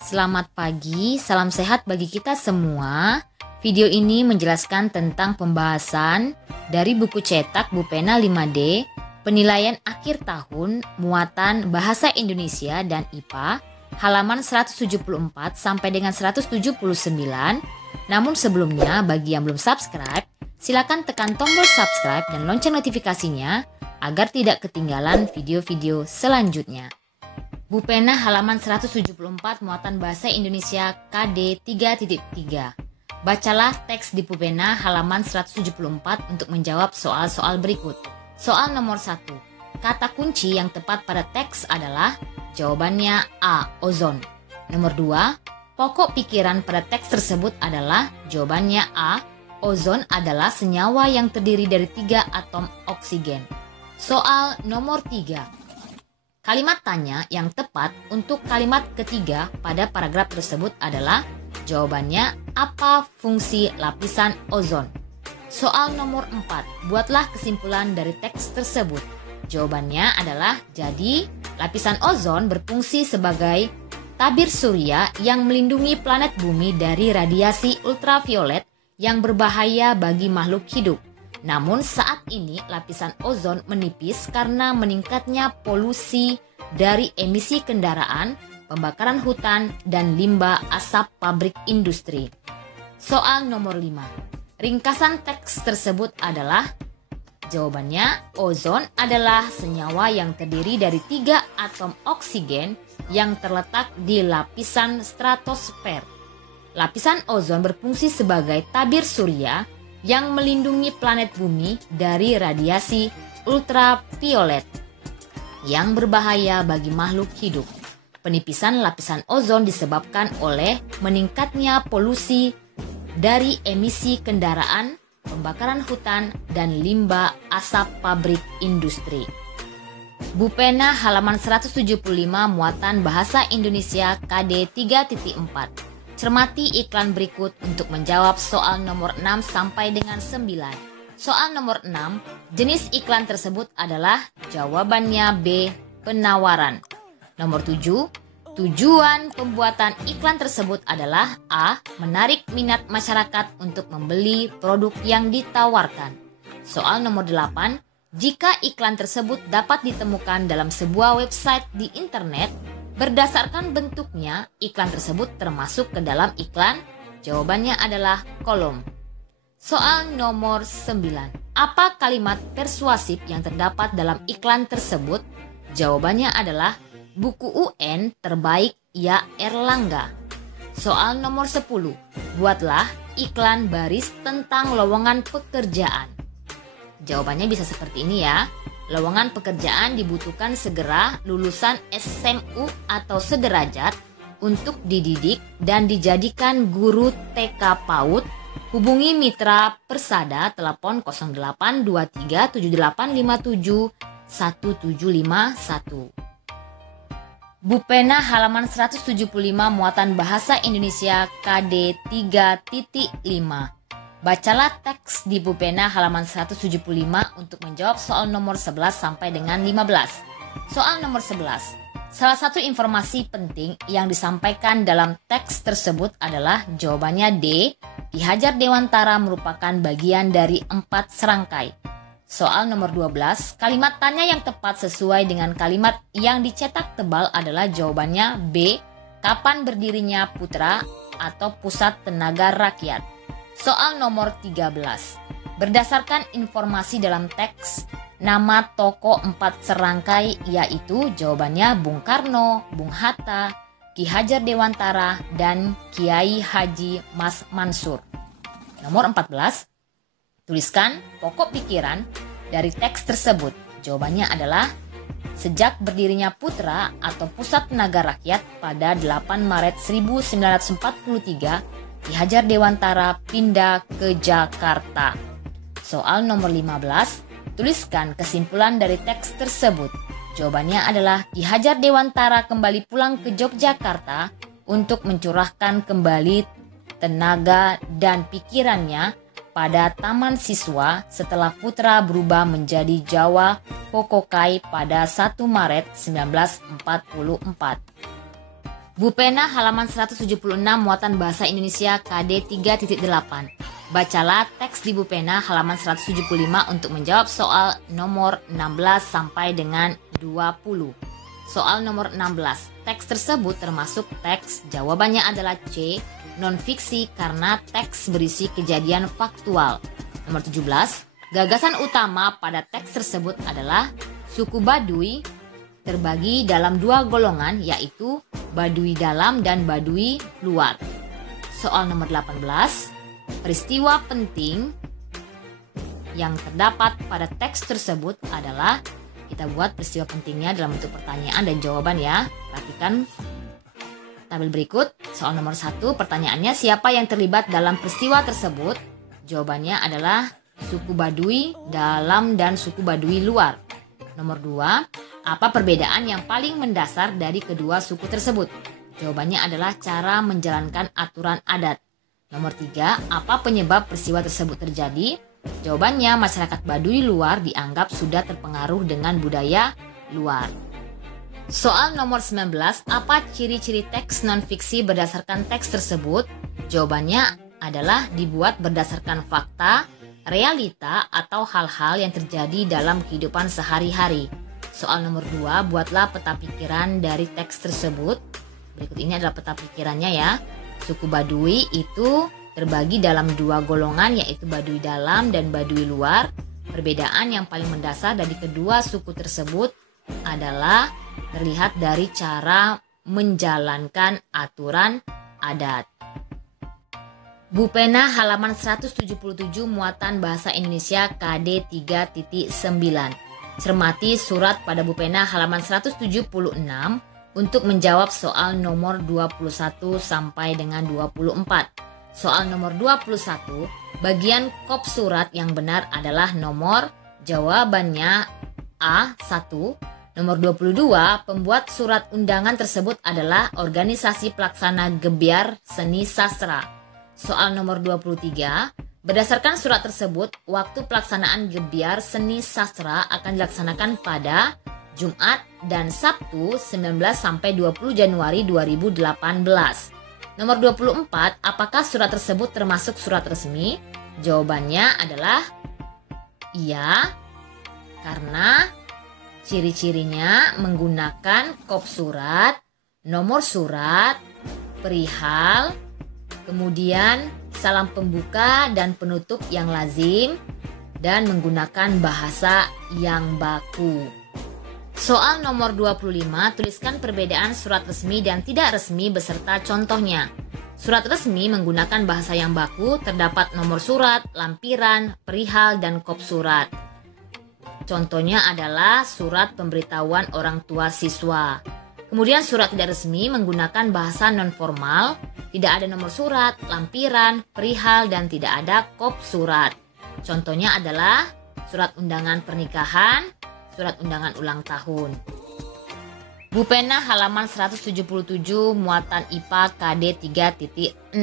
Selamat pagi, salam sehat bagi kita semua. Video ini menjelaskan tentang pembahasan dari buku cetak Bupena 5D, penilaian akhir tahun, muatan bahasa Indonesia dan IPA, halaman 174 sampai dengan 179. Namun sebelumnya, bagi yang belum subscribe, silakan tekan tombol subscribe dan lonceng notifikasinya agar tidak ketinggalan video-video selanjutnya. Bupena halaman 174 muatan bahasa Indonesia KD 3.3. Bacalah teks di Bupena halaman 174 untuk menjawab soal-soal berikut. Soal nomor 1. Kata kunci yang tepat pada teks adalah jawabannya A. Ozon. Nomor 2. Pokok pikiran pada teks tersebut adalah jawabannya A. Ozon adalah senyawa yang terdiri dari 3 atom oksigen. Soal nomor 3. Kalimat tanya yang tepat untuk kalimat ketiga pada paragraf tersebut adalah jawabannya apa fungsi lapisan ozon. Soal nomor 4. Buatlah kesimpulan dari teks tersebut. Jawabannya adalah jadi lapisan ozon berfungsi sebagai tabir surya yang melindungi planet bumi dari radiasi ultraviolet yang berbahaya bagi makhluk hidup. Namun saat ini lapisan ozon menipis karena meningkatnya polusi dari emisi kendaraan, pembakaran hutan, dan limbah asap pabrik industri. Soal nomor 5. Ringkasan teks tersebut adalah jawabannya ozon adalah senyawa yang terdiri dari 3 atom oksigen yang terletak di lapisan stratosfer. Lapisan ozon berfungsi sebagai tabir surya yang melindungi planet bumi dari radiasi ultraviolet yang berbahaya bagi makhluk hidup. Penipisan lapisan ozon disebabkan oleh meningkatnya polusi dari emisi kendaraan, pembakaran hutan, dan limbah asap pabrik industri. Bupena halaman 175 muatan bahasa Indonesia KD 3.4. Cermati iklan berikut untuk menjawab soal nomor 6 sampai dengan 9. Soal nomor 6, jenis iklan tersebut adalah jawabannya B, penawaran. Nomor 7, tujuan pembuatan iklan tersebut adalah A, menarik minat masyarakat untuk membeli produk yang ditawarkan. Soal nomor 8, jika iklan tersebut dapat ditemukan dalam sebuah website di internet, berdasarkan bentuknya, iklan tersebut termasuk ke dalam iklan. Jawabannya adalah kolom. Soal nomor 9. Apa kalimat persuasif yang terdapat dalam iklan tersebut? Jawabannya adalah buku UN terbaik Ya Erlangga. Soal nomor 10. Buatlah iklan baris tentang lowongan pekerjaan. Jawabannya bisa seperti ini ya. Lowongan pekerjaan dibutuhkan segera lulusan SMU atau sederajat untuk dididik dan dijadikan guru TK PAUD. Hubungi Mitra Persada telepon 0823 7857 1751. Bupena halaman 175 muatan bahasa Indonesia KD 3.5. Bacalah teks di Bupena halaman 175 untuk menjawab soal nomor 11 sampai dengan 15. Soal nomor 11. Salah satu informasi penting yang disampaikan dalam teks tersebut adalah jawabannya D. Ki Hajar Dewantara merupakan bagian dari 4 serangkai. Soal nomor 12. Kalimat tanya yang tepat sesuai dengan kalimat yang dicetak tebal adalah jawabannya B. Kapan berdirinya Putra atau Pusat Tenaga Rakyat? Soal nomor 13. Berdasarkan informasi dalam teks, nama tokoh 4 serangkai yaitu jawabannya Bung Karno, Bung Hatta, Ki Hajar Dewantara, dan Kiai Haji Mas Mansur. Nomor 14. Tuliskan pokok pikiran dari teks tersebut. Jawabannya adalah sejak berdirinya Putra atau Pusat Tenaga Rakyat pada 8 Maret 1943, Ki Hajar Dewantara pindah ke Jakarta. Soal nomor 15. Tuliskan kesimpulan dari teks tersebut. Jawabannya adalah Ki Hajar Dewantara kembali pulang ke Yogyakarta untuk mencurahkan kembali tenaga dan pikirannya pada Taman Siswa setelah Putra berubah menjadi Jawa Pokokai pada 1 Maret 1944. Bu Pena halaman 176 muatan bahasa Indonesia KD 3.8. Bacalah teks di Bu Pena halaman 175 untuk menjawab soal nomor 16 sampai dengan 20. Soal nomor 16. Teks tersebut termasuk teks, jawabannya adalah C, non-fiksi karena teks berisi kejadian faktual. Nomor 17. Gagasan utama pada teks tersebut adalah suku Baduy terbagi dalam dua golongan, yaitu Baduy dalam dan Baduy luar. Soal nomor 18. Peristiwa penting yang terdapat pada teks tersebut adalah, kita buat peristiwa pentingnya dalam bentuk pertanyaan dan jawaban ya. Perhatikan tabel berikut. Soal nomor 1, pertanyaannya siapa yang terlibat dalam peristiwa tersebut? Jawabannya adalah suku Baduy dalam dan suku Baduy luar. Nomor 2, apa perbedaan yang paling mendasar dari kedua suku tersebut? Jawabannya adalah cara menjalankan aturan adat. Nomor 3, apa penyebab peristiwa tersebut terjadi? Jawabannya, masyarakat Baduy luar dianggap sudah terpengaruh dengan budaya luar. Soal nomor 19, apa ciri-ciri teks non-fiksi berdasarkan teks tersebut? Jawabannya adalah dibuat berdasarkan fakta, realita, atau hal-hal yang terjadi dalam kehidupan sehari-hari. Soal nomor 2, buatlah peta pikiran dari teks tersebut. Berikut ini adalah peta pikirannya ya. Suku Baduy itu terbagi dalam dua golongan, yaitu Baduy dalam dan Baduy luar. Perbedaan yang paling mendasar dari kedua suku tersebut adalah terlihat dari cara menjalankan aturan adat. Bu Pena halaman 177 muatan bahasa Indonesia KD 3.9. Cermati surat pada Bu Pena halaman 176 untuk menjawab soal nomor 21 sampai dengan 24. Soal nomor 21, bagian kop surat yang benar adalah nomor, jawabannya A1. Nomor 22, pembuat surat undangan tersebut adalah organisasi pelaksana gebyar seni sastra. Soal nomor 23, berdasarkan surat tersebut, waktu pelaksanaan gebyar seni sastra akan dilaksanakan pada Jumat dan Sabtu 19 sampai 20 Januari 2018. Nomor 24, apakah surat tersebut termasuk surat resmi? Jawabannya adalah iya, karena ciri-cirinya menggunakan kop surat, nomor surat, perihal, kemudian salam pembuka dan penutup yang lazim, dan menggunakan bahasa yang baku. Soal nomor 25, tuliskan perbedaan surat resmi dan tidak resmi beserta contohnya. Surat resmi menggunakan bahasa yang baku, terdapat nomor surat, lampiran, perihal, dan kop surat. Contohnya adalah surat pemberitahuan orang tua siswa. Kemudian surat tidak resmi menggunakan bahasa non-formal, tidak ada nomor surat, lampiran, perihal, dan tidak ada kop surat. Contohnya adalah surat undangan pernikahan, surat undangan ulang tahun. Bu Pena halaman 177 muatan IPA KD 3.6.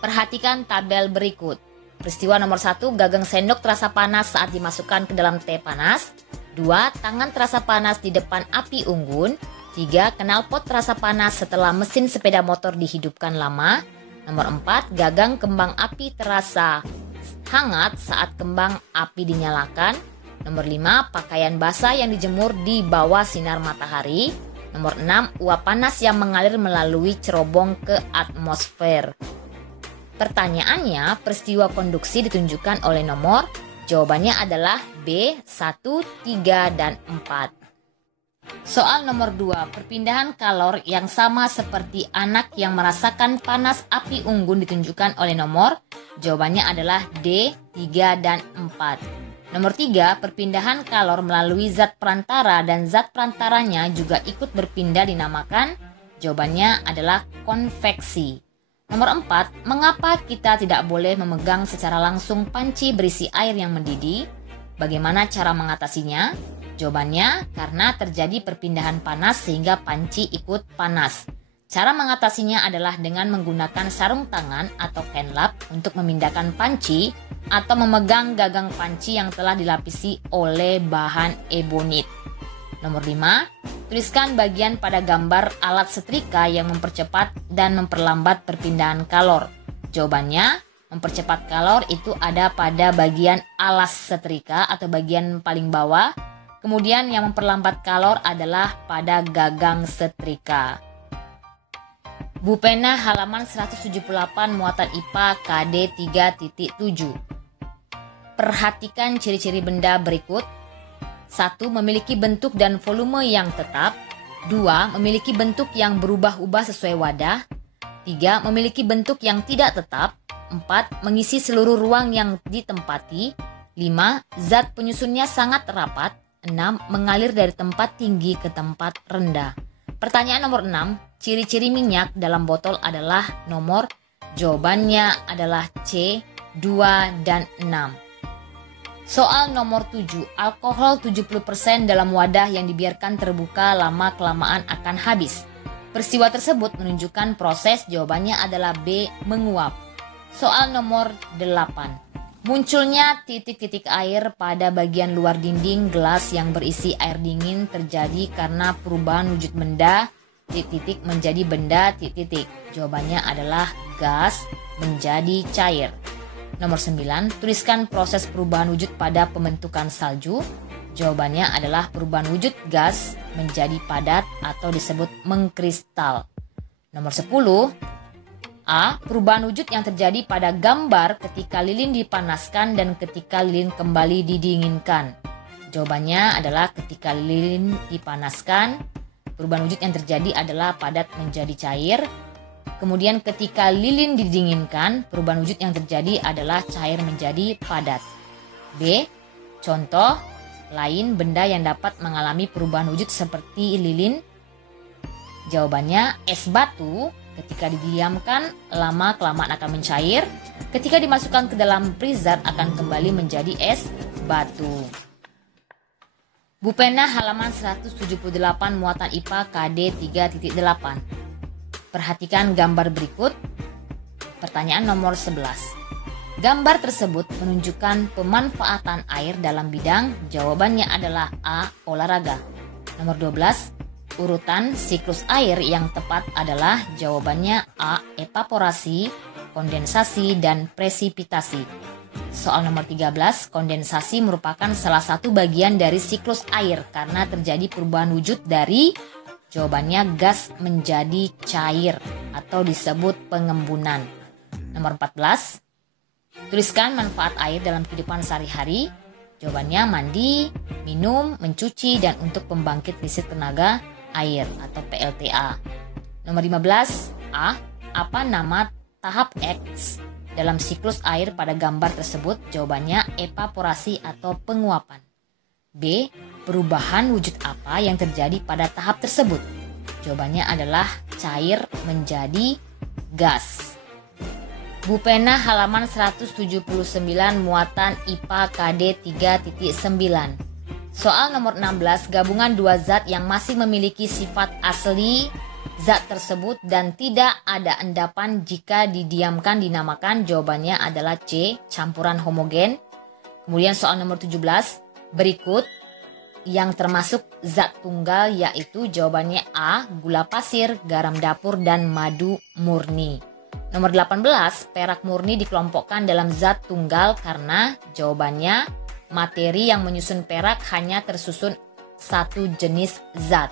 Perhatikan tabel berikut. Peristiwa nomor 1, gagang sendok terasa panas saat dimasukkan ke dalam teh panas. 2, tangan terasa panas di depan api unggun. 3, knalpot terasa panas setelah mesin sepeda motor dihidupkan lama. Nomor 4, gagang kembang api terasa hangat saat kembang api dinyalakan. Nomor 5, pakaian basah yang dijemur di bawah sinar matahari. Nomor 6, uap panas yang mengalir melalui cerobong ke atmosfer. Pertanyaannya, peristiwa konduksi ditunjukkan oleh nomor. Jawabannya adalah B, 1, 3, dan 4. Soal nomor 2, perpindahan kalor yang sama seperti anak yang merasakan panas api unggun ditunjukkan oleh nomor. Jawabannya adalah D, 3, dan 4. Nomor 3, perpindahan kalor melalui zat perantara dan zat perantaranya juga ikut berpindah dinamakan. Jawabannya adalah konveksi. Nomor 4, mengapa kita tidak boleh memegang secara langsung panci berisi air yang mendidih? Bagaimana cara mengatasinya? Jawabannya, karena terjadi perpindahan panas sehingga panci ikut panas. Cara mengatasinya adalah dengan menggunakan sarung tangan atau handlap untuk memindahkan panci atau memegang gagang panci yang telah dilapisi oleh bahan ebonit. Nomor 5, Tuliskan bagian pada gambar alat setrika yang mempercepat dan memperlambat perpindahan kalor. Jawabannya, mempercepat kalor itu ada pada bagian alas setrika atau bagian paling bawah. Kemudian yang memperlambat kalor adalah pada gagang setrika. Bu pena halaman 178 muatan IPA KD 3.7. Perhatikan ciri-ciri benda berikut. 1. Memiliki bentuk dan volume yang tetap. 2. Memiliki bentuk yang berubah-ubah sesuai wadah. 3. Memiliki bentuk yang tidak tetap. 4. Mengisi seluruh ruang yang ditempati. 5. Zat penyusunnya sangat rapat. 6. Mengalir dari tempat tinggi ke tempat rendah. Pertanyaan nomor 6. Ciri-ciri minyak dalam botol adalah nomor. Jawabannya adalah C, 2, dan 6. Soal nomor 7. Alkohol 70% dalam wadah yang dibiarkan terbuka lama-kelamaan akan habis. Peristiwa tersebut menunjukkan proses. Jawabannya adalah B, menguap. Soal nomor 8. Munculnya titik-titik air pada bagian luar dinding gelas yang berisi air dingin terjadi karena perubahan wujud benda titik-titik menjadi benda titik-titik. Jawabannya adalah gas menjadi cair. Nomor 9, tuliskan proses perubahan wujud pada pembentukan salju. Jawabannya adalah perubahan wujud gas menjadi padat atau disebut mengkristal. Nomor 10, A. Perubahan wujud yang terjadi pada gambar ketika lilin dipanaskan dan ketika lilin kembali didinginkan. Jawabannya adalah ketika lilin dipanaskan, perubahan wujud yang terjadi adalah padat menjadi cair. Kemudian ketika lilin didinginkan, perubahan wujud yang terjadi adalah cair menjadi padat. B. Contoh lain benda yang dapat mengalami perubahan wujud seperti lilin. Jawabannya es batu ketika didiamkan lama-kelamaan akan mencair. Ketika dimasukkan ke dalam freezer akan kembali menjadi es batu. Bu pena halaman 178 muatan IPA KD 3.8. Perhatikan gambar berikut. Pertanyaan nomor 11. Gambar tersebut menunjukkan pemanfaatan air dalam bidang. Jawabannya adalah A. Olahraga. Nomor 12. Urutan siklus air yang tepat adalah. Jawabannya A. Evaporasi, kondensasi, dan presipitasi. Soal nomor 13. Kondensasi merupakan salah satu bagian dari siklus air karena terjadi perubahan wujud dari. Jawabannya gas menjadi cair atau disebut pengembunan. Nomor 14. Tuliskan manfaat air dalam kehidupan sehari-hari. Jawabannya mandi, minum, mencuci, dan untuk pembangkit listrik tenaga air atau PLTA. Nomor 15. A. Apa nama tahap X dalam siklus air pada gambar tersebut? Jawabannya evaporasi atau penguapan. B. Perubahan wujud apa yang terjadi pada tahap tersebut? Jawabannya adalah cair menjadi gas. Bu pena halaman 179 muatan IPA KD 3.9. Soal nomor 16, gabungan dua zat yang masih memiliki sifat asli zat tersebut dan tidak ada endapan jika didiamkan dinamakan. Jawabannya adalah C, campuran homogen. Kemudian soal nomor 17, berikut yang termasuk zat tunggal yaitu. Jawabannya A, gula pasir, garam dapur, dan madu murni. Nomor 18, perak murni dikelompokkan dalam zat tunggal karena. Jawabannya materi yang menyusun perak hanya tersusun satu jenis zat.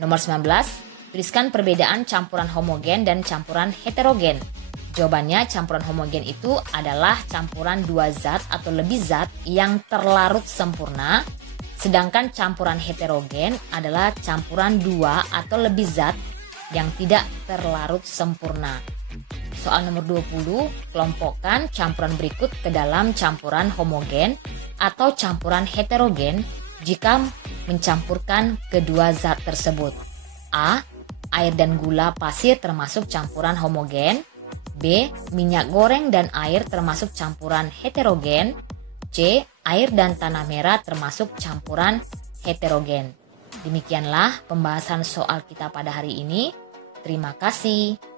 Nomor 19, tuliskan perbedaan campuran homogen dan campuran heterogen. Jawabannya campuran homogen itu adalah campuran dua zat atau lebih zat yang terlarut sempurna. Sedangkan campuran heterogen adalah campuran dua atau lebih zat yang tidak terlarut sempurna. Soal nomor 20, kelompokkan campuran berikut ke dalam campuran homogen atau campuran heterogen jika mencampurkan kedua zat tersebut. A. Air dan gula pasir termasuk campuran homogen. B. Minyak goreng dan air termasuk campuran heterogen. C. Air dan tanah merah termasuk campuran heterogen. Demikianlah pembahasan soal kita pada hari ini. Terima kasih.